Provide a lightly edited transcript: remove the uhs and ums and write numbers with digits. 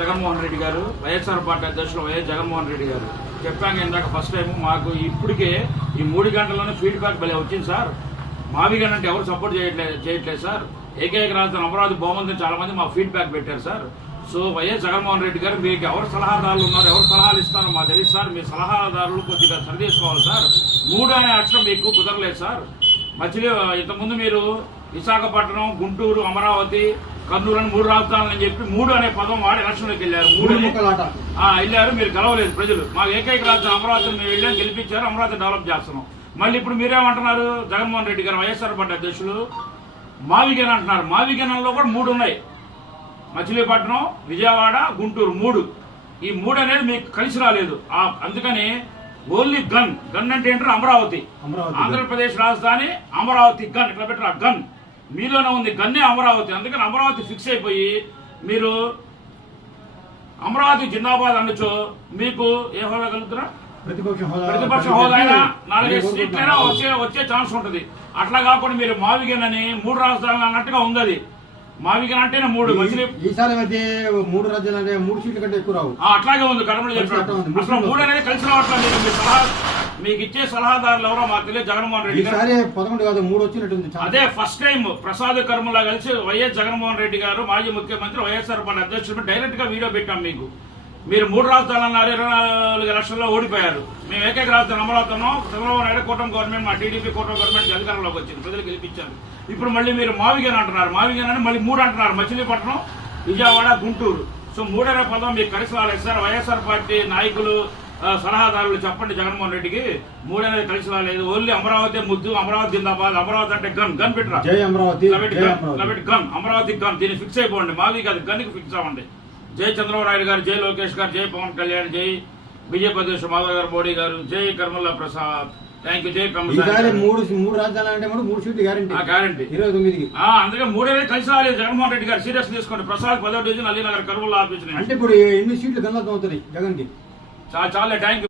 జగన్మోహన్ రెడ్డి గారు, వైఎస్ఆర్ పార్టీ అధ్యక్షులు వైఎస్ జగన్మోహన్ రెడ్డి గారు చెప్పాక ఇందాక ఫస్ట్ టైం మాకు ఇప్పటికే ఈ 3 గంటల్లోనే ఫీడ్బ్యాక్ భలే వచ్చింది సార్. మావిగన్ అంటే ఎవరు సపోర్ట్ చేయట్లేదు సార్. ఏకైక రాజధాని అమరావతి బాగుందని చాలా మంది మా ఫీడ్బ్యాక్ పెట్టారు sir. So YS Jaganmohan Reddy గారు మీకు ఎవరు సలహాదారులు ఉన్నారు, ఎవరు సలహాలు ఇస్తారో మాకు తెలుసు సార్. మీ సలహాదారులు కొద్దిగా సరి చేసుకోవాలి సార్. 3 అనే అక్షరం మీకు కుదరలేదు సార్. మధ్యలో ఇంతకుముందు మీరు విశాఖపట్నం, గుంటూరు, అమరావతి, కర్నూలు అని 3 రాజధానులని చెప్పి 3 అనే పదం వాడి ఎలక్షన్లోకి వెళ్ళారు. 3 వెళ్ళారు, మీరు గెలవలేదు ప్రజలు. మాకు ఏకైక రాజధాని అమరావతిని మేము వెళ్ళాం, గెలిపించారు, అమరావతి డెవలప్ చేస్తున్నాం. మళ్ళీ ఇప్పుడు మీరేమంటున్నారు, జగన్మోహన్ రెడ్డి గారు వైఎస్ఆర్ పార్టీ అధ్యక్షులు మావిగన్ అంటున్నారు. మావిగనంలో కూడా 3 ఉన్నాయి. మచిలీపట్నం, విజయవాడ, గుంటూరు 3. ఈ 3 అనేది మీకు కలిసి రాలేదు. అందుకని ఓన్లీ గన్ అంటే ఏంటంటే అమరావతి, ఆంధ్రప్రదేశ్ రాజధాని అమరావతి గన్, ఇట్లా పెట్టరా గన్ మీలోనే ఉంది, గన్నే అమరావతి. అందుకని అమరావతి ఫిక్స్ అయిపోయి మీరు అమరావతి జిందాబాద్ అనొచ్చు. మీకు ఏ హోదా కలుగుతారా? ప్రతిపక్ష హోదా అయినా 4 సీట్లైనా వచ్చే ఛాన్స్ ఉంటుంది. అట్లా కాకుండా మీరు మావిగన్ అని 3 రాజధానులు అన్నట్టుగా ఉంది. అది మావిగన్ అంటేనే 3. ఈసారి మధ్య 3 రాజ్యాలు అంటే 3 సీట్ల కంటే ఎక్కువ రావు. అట్లాగే ఉంది కడపలో చెప్పినట్టు. అసలు 3 అనేది కలిసి రావట్లేదు. మీకు ఇచ్చే సలహాదారులు ఎవరో మాకు తెలియదు. జగన్మోహన్ రెడ్డి గారు 11 కాదు 3 వచ్చినట్టుంది. అదే ఫస్ట్ టైం ప్రసాద్ కర్మలా కలిసి వైఎస్ జగన్మోహన్ రెడ్డి గారు మాజీ ముఖ్యమంత్రి వైఎస్ఆర్ పార్టీ అధ్యక్షుడు డైరెక్ట్ గా వీడియో పెట్టాం మీకు. మీరు 3 రాజధానులు అన్నారు, 24 ఎలక్షన్లో ఓడిపోయారు. మేము ఏకైక రాజధాని అమరావతి ఉన్నాం. చంద్రబాబు నాయుడు కూటమి గవర్నమెంట్, మా టీడీపీ కూటమి గవర్నమెంట్ అధికారంలోకి వచ్చింది, ప్రజలు గెలిపించారు. ఇప్పుడు మళ్ళీ మీరు మావిగన్ అంటున్నారు. మావిగన్ అని మళ్ళీ 3 అంటున్నారు. మచిలీపట్నం, విజయవాడ, గుంటూరు. సో 3 అనే పదం మీకు కలిసి రాలేదు సార్. వైఎస్ఆర్ పార్టీ నాయకులు, సలహాదారులు చెప్పండి జగన్మోహన్ రెడ్డికి 3 అనేది కలిసి రాలేదు. ఓన్లీ అమరావతి ముద్దు, అమరావతి జిందాబాద్. అమరావతి అంటే గన్ పెట్టరా, గన్ అమరావతి గన్. దీన్ని ఫిక్స్ అయిపోండి. మావి కాదు, గన్కి ఫిక్స్ అవ్వండి. జై చంద్రబాబు నాయుడు గారు, జై లోకేష్ గారు, జై పవన్ కళ్యాణ్, జై బీజేపీ అధ్యక్షుడు మాధవ్ గారు, మోడీ గారు, జై కర్మల్లా ప్రసాద్. Thank you. జై కర్మల్లా. 3 రాజధానులు అంటే 3 సీట్లు గ్యారంటీ. 29కి. అందుకే 3 అనేది కలిసి రాలేదు. జగన్మోహన్ రెడ్డి గారు సీరియస్ తీసుకోండి. ప్రసాద్ 10వ డివిజన్, అలీనగర్, కర్మల్లా ఆఫీస్. అంటే ఇప్పుడు ఎన్ని సీట్లు గల్లంతం అవుతుంది జగన్ కి? చాలా థ్యాంక్ యూ.